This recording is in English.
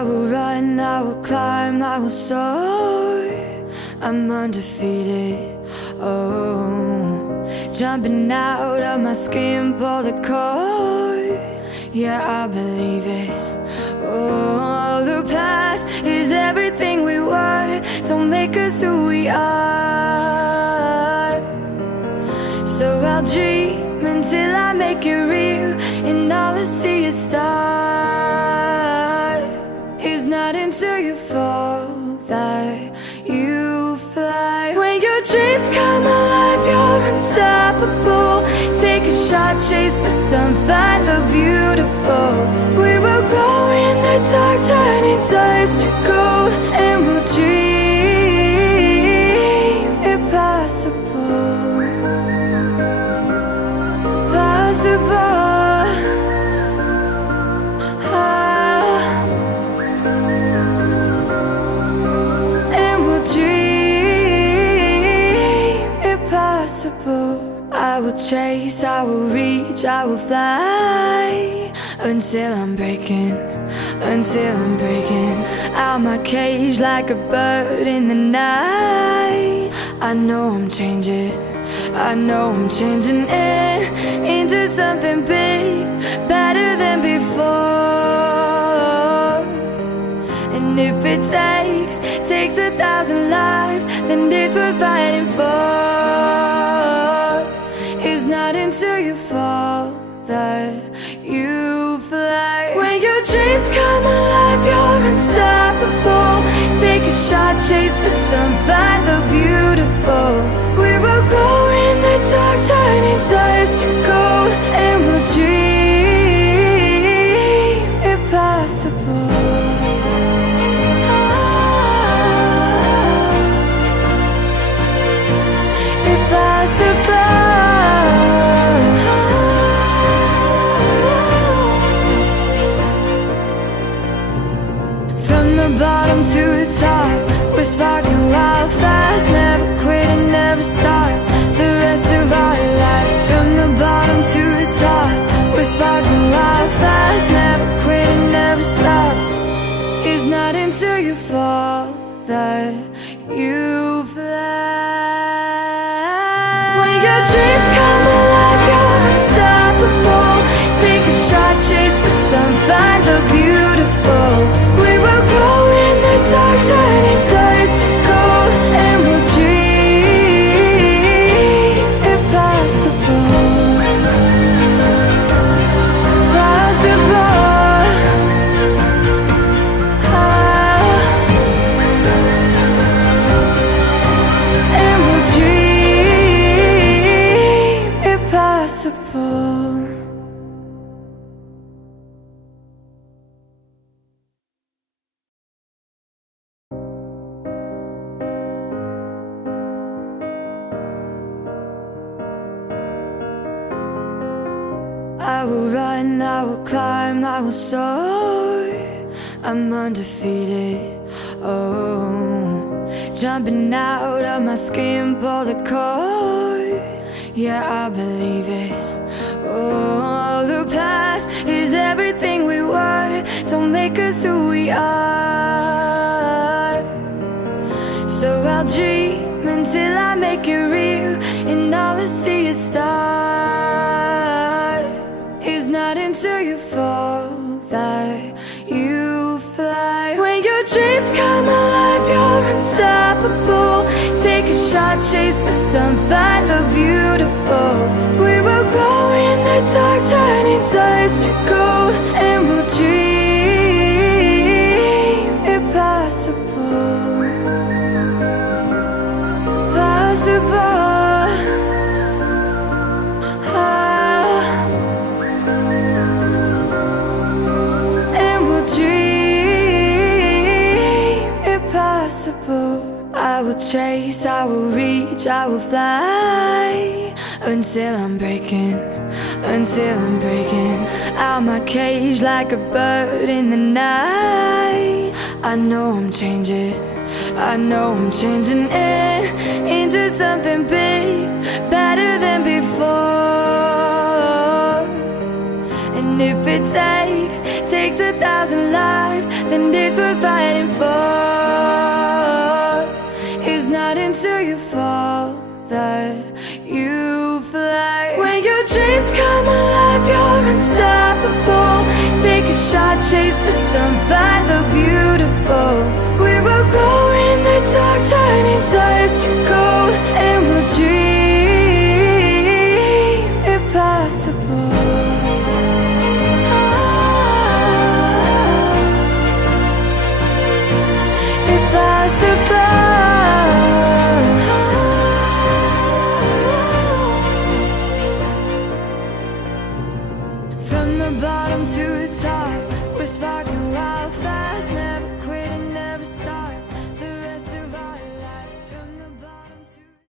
I will run, I will climb, I will soar. I'm undefeated, oh. Jumping out of my skin, pull the cord. Yeah, I believe it. Oh, the past is everything we were. Don't make us who we are. So I'll dream until I make it real, and all I see is stars. It's not until you fall that you fly. When your dreams come alive, you're unstoppable. Take a shot, chase the sun, find the beautiful. We will glow in the dark, turning dust to gold, and we'll dream impossible. Possible. And we'll dream impossible. I will chase, I will reach, I will fly until I'm breaking out my cage like a bird in the night. I know I'm changing it into something big, better than before. And if it takes 1,000 lives, then it's worth fighting for. It's not until you fall that you fly. When your dreams come alive, you're unstoppable. Take a shot, chase the sun, find the beautiful. We will go in the dark, turning dust to gold, and we'll dream impossible. Impossible. From the bottom to the top, we're sparking wild fast. Never quit and never stop the rest of our lives. From the bottom to the top, we're sparking wild fast. Never quit and never stop. It's not until you fall that you fly. When your dreams come alive, you're unstoppable. Take a shot, chase the sun, find the beautiful. We will glow in the dark, turning dust to gold, and we'll dream impossible. Possible. And we'll dream impossible. I will run, I will climb, I will soar. I'm undefeated, oh. Jumping out of my skin, pull the cord. Yeah, I believe it. Oh, the past is everything we were. Don't make us who we are. So I'll dream until I make it real, and all I see is stars. It's not until you fall that you fly. When your dreams come alive, you're unstoppable. Take a shot, chase the sun, find the beautiful. We will glow in the dark, turning dust to gold, and we'll dream impossible. Possible. I will chase, I will reach, I will fly until I'm breaking out my cage like a bird in the night. I know I'm changing it into something big, better than before. And And if it takes 1,000 lives, then it's worth fighting for. It's not until you fall that you fly. When your dreams come alive, you're unstoppable. Take a shot, chase the sun, find the